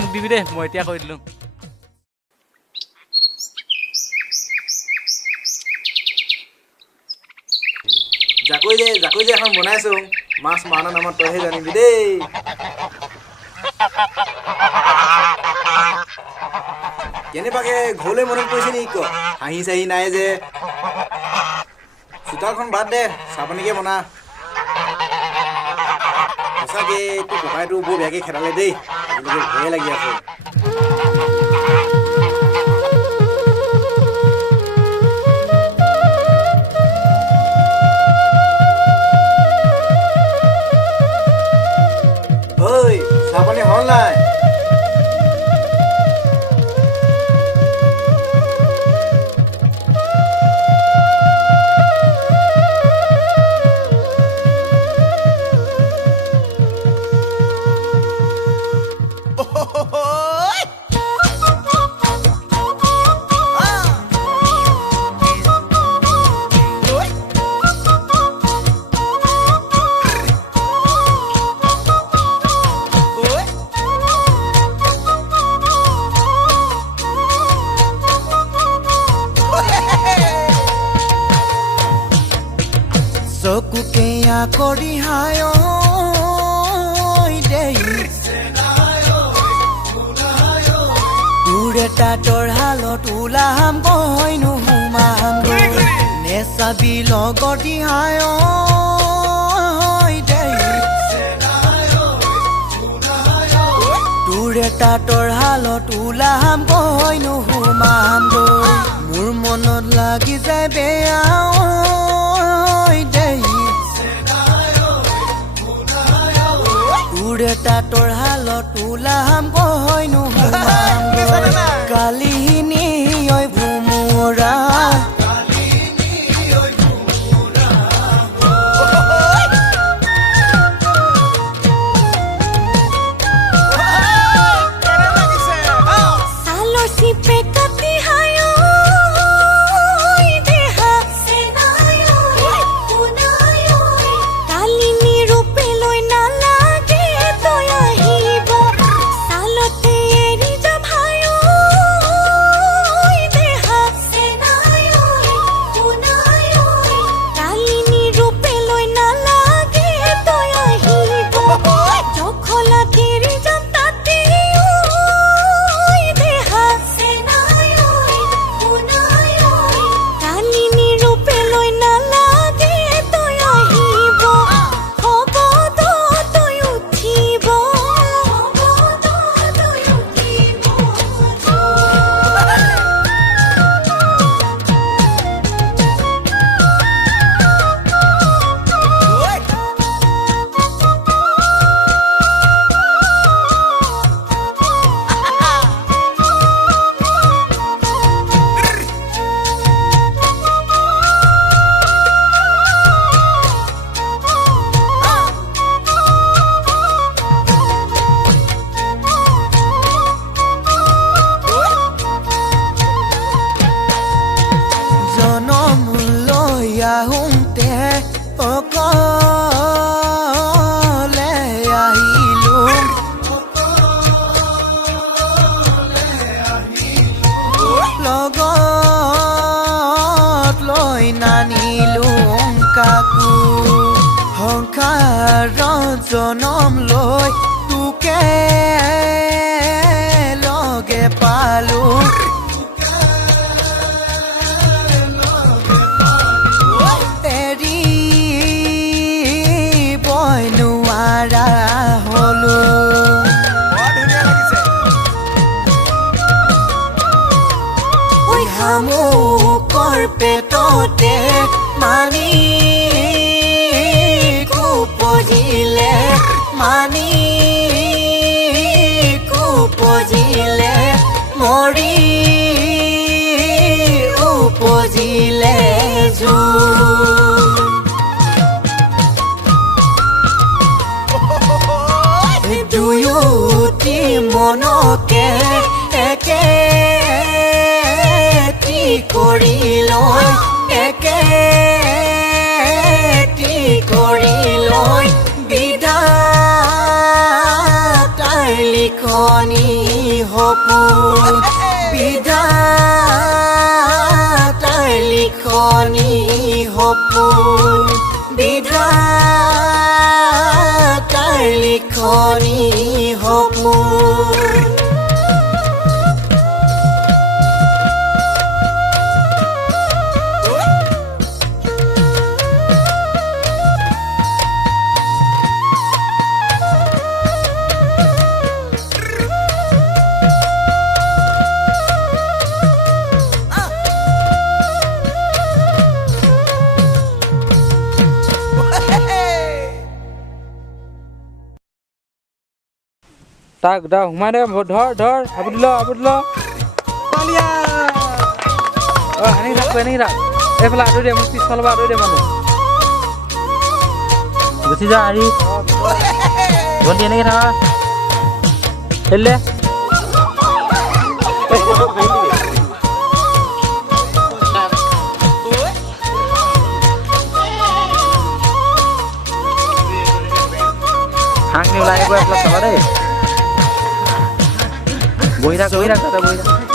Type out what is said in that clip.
মোক দিবি দে মই এতিয়া কৈ দিলো জাকৈ যে এখন বনাইছো মাছ মাৰাৰ নামত তইহে জানিবি দেই কেনেবাকে ঘৰলৈ মনত পৰিছে নেকি ক হাঁহি চাহি নাই যে চোতালখন বাদ দে চাহপানীকে বনা সঁচাকে তোৰ ককাইটো বৰ বেয়াকে খেদালে দেই আজিলৈকে ভয়ে লাগি আছে ঐ চাহপানী হ'ল নাই Kori hayo dei Ture tator halot ulam boy nu humam Nesa bilo godi hayo dei Ture tator halot ulam boy nu humam Mur monot lagi jay beya dei Ture tator halot ulam boy nu humam Kali ini oi bumura Jonom loy tuke loge palu teri boy nuara holu oi hamu kor petote mani Pojile mani ku pojile mori দুয়োটি মনকে একেটি কৰি লৈ একেটি কৰি লৈ বিধাতাৰ লিখনি সপোন বিধাতাৰ লিখনি সপোন বিধাতাৰ লিখনি সপোন তাক দা সোমাই দে ধৰ হাবুদি ল এনেকৈ থাক এইফালে আঁতৰি দে মোক পিছফালৰ পৰা আঁতৰি দে মানুহ গুচি যা আহি ভণ্টি এনেকৈ থাকা খেলিলে হাঁহ নি ওলাই আহিব এইফালে চাবা দেই বহি থাক তাতে বহি থাক